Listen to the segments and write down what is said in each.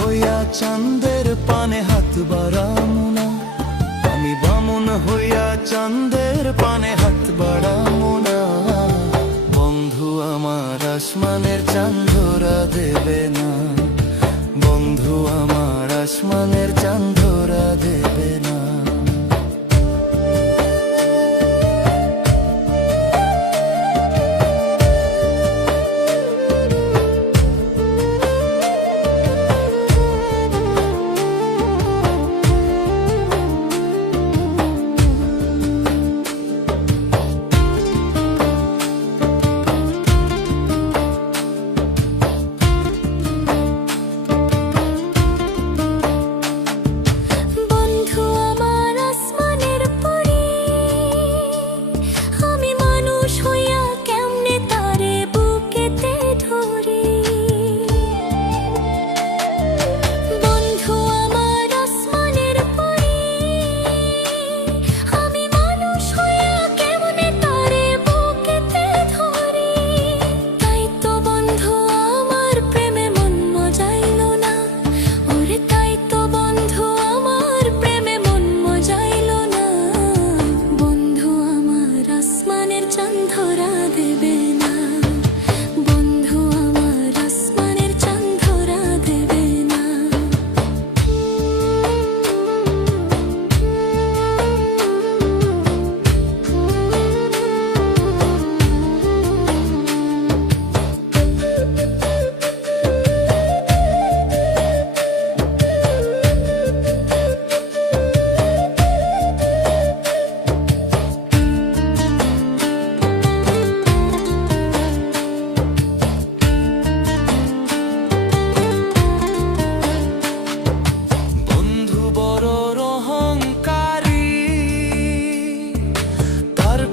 হইয়া চাঁদের পানে হাত বাড়ামু না, আমি বামুন হইয়া চাঁদের পানে হাত বাড়ামু না। বন্ধু আমার আসমানের চাঁদ ধরা দেবে না, বন্ধু আমার আসমানের চাঁদ ধরা দেবে না।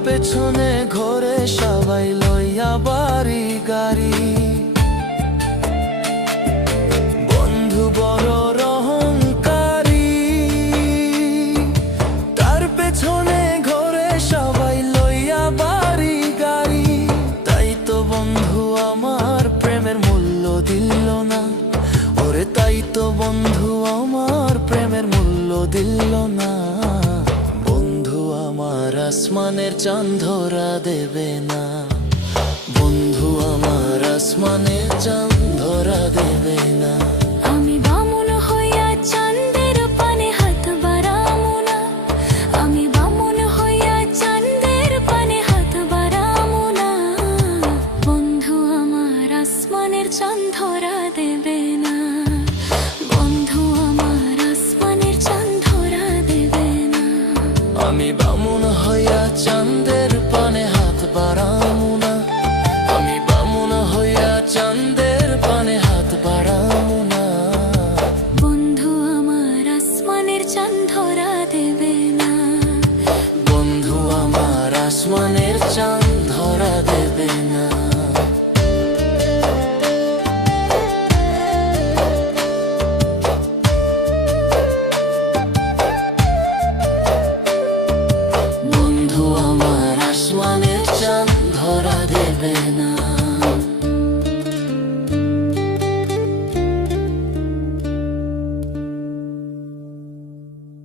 পেছনে ঘরে সবাই লইয়া বাড়ি গাড়ি, বন্ধু বড় অহংকারী, তার পেছনে ঘরে সবাই লইয়া বাড়ি গাড়ি। তাই তো বন্ধু আমার প্রেমের মূল্য দিল না, ওরে তাই তো বন্ধু আমার প্রেমের মূল্য দিল না। আমার আসমানের চাঁদ ধরা দেবে না, বন্ধু আমার আসমানের চাঁদ ধরা দেবে না। আমি বামুন হইয়া চাঁদের পানে হাত বাড়ামু না, আমি বামুন হইয়া চাঁদের পানে হাত বাড়ামু না। বন্ধু আমার আসমানের চাঁদ ধরা দেবে না, বন্ধু আমার আসমানের চাঁদ ধরা দেবে না। আমি বামুন হইয়া চাঁদের পানে হাত বাড়ামু না, আমি বামুন হইয়া চাঁদের পানে হাত বাড়ামু না। বন্ধু আমার আসমানের চাঁদ ধরা দেবে না, বন্ধু আমার আসমানের চাঁদ ধরা দেবে না। বন্ধু আমার আসমানের চাঁদ ধরা দেবে না।